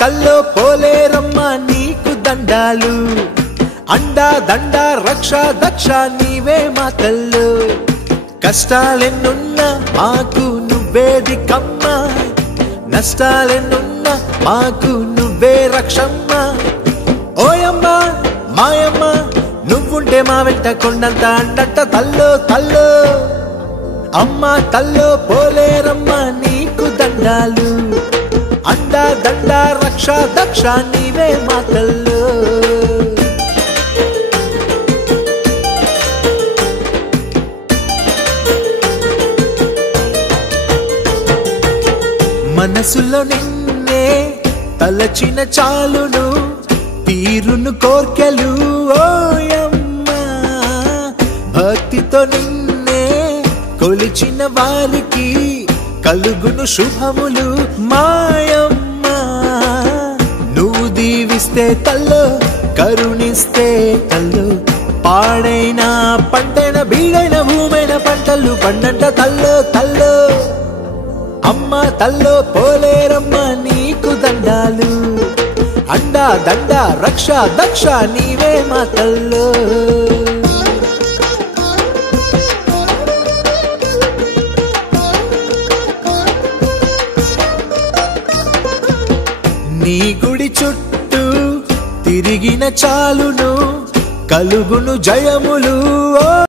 తల్లో పోలేరమ్మ నీకు దండాలు అండా దండ రక్ష దక్ష నీవే మా తల్లు కష్టాలెన్నున్నా మాకు నువ్వేది కమ్మ నష్టాలెన్నున్నా మాకు నువ్వే రక్షమ్మ ఓయమ్మ మాయమ్మ నువ్వుంటే మా వెంట కొండంత అండట తల్లో తల్లో అమ్మ తల్లో పోలేరమ్మ నీకు దండాలు అండా దండ రక్ష దక్ష నీవే మా తల్లు మనసులో నిన్నే తలచిన చాలును తీరును కోర్కెలు ఓయమ్మ భక్తితో నిన్నే కొలిచిన వారికి కలుగును శుభములు మాయమ్మ నువ్వు దీవిస్తే తల్లో కరుణిస్తే తల్లు పాడైన పంటైన బీడైన భూమైన పంటలు పండంట తల్లో తల్లో అమ్మ తల్లో పోలేరమ్మ నీకు దండాలు అండా దండ రక్ష దక్ష నీవే మా తల్లో నీ గుడి చుట్టూ తిరిగిన చాలును కలుగును జయములు